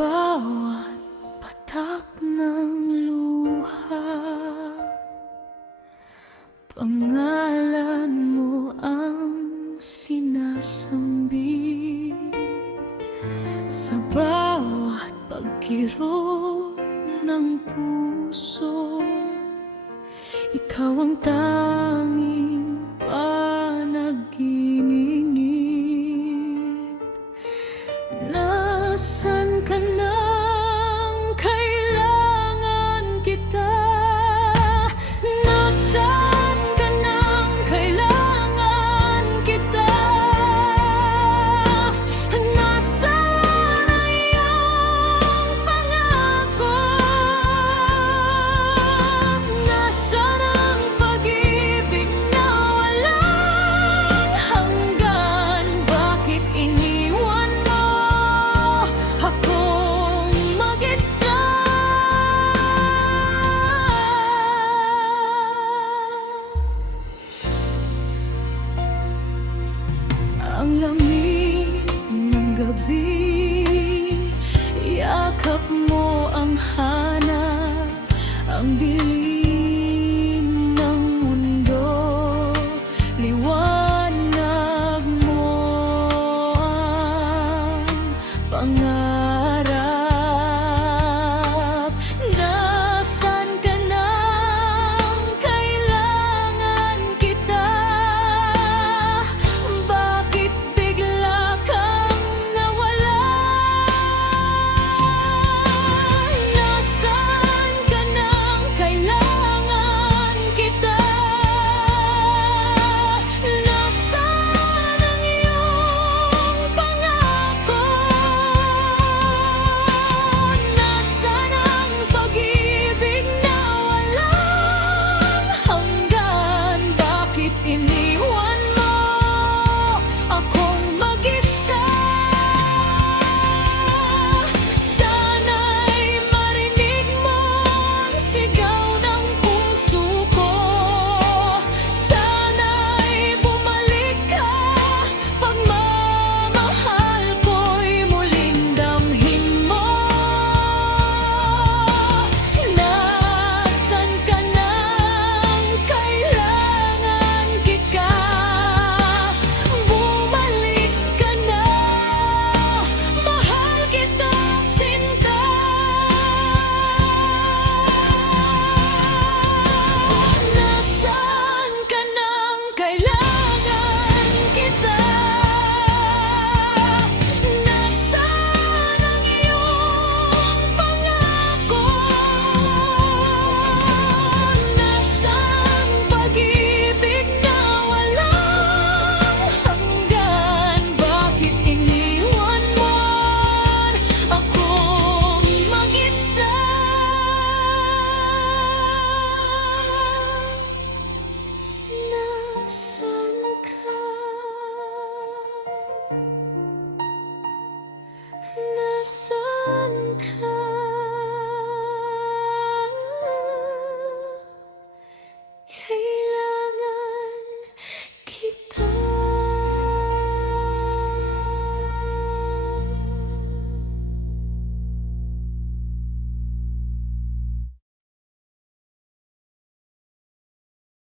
bawat patak ng luha, pangalan mo ang sinasambit sa bawat pagkirot ng puso. Ikaw ang tanging panaginip. Nasaan ka nang kailangan kita? Nasaan ka nang kailangan kita? Nasaan ang iyong pangako? Nasaan ang pag-ibig na walang hanggan? Bakit iniwan mo akong mag-isa? Ang lamig ng gabi, yakap mo ang hanap, ang dilim ng mundo, liwanag mo ang pangarap. Nasaan ka nang kailangan kita? Bakit bigla kang nawala? Nasaan ka nang kailangan kita? Nasaan ang iyong pangako? Nasaan ang pag-ibig na walang hanggan? Bakit iniwan mo akong mag-isa? Sana'y marinig mo ang sigaw ng puso ko. Sana'y bumalik ka, pagmamahal ko'y muling damhin mo. Nasaan ka nang kailangan kita? Bumalik ka na, mahal kita sinta. Nasaan ka nang kailangan kita? Nasaan ang iyong pangako? Nasaan pag-ibig na walang hanggan? Bakit iniwan mo akong mag-isa? Nasaan ka? Nasaan ka?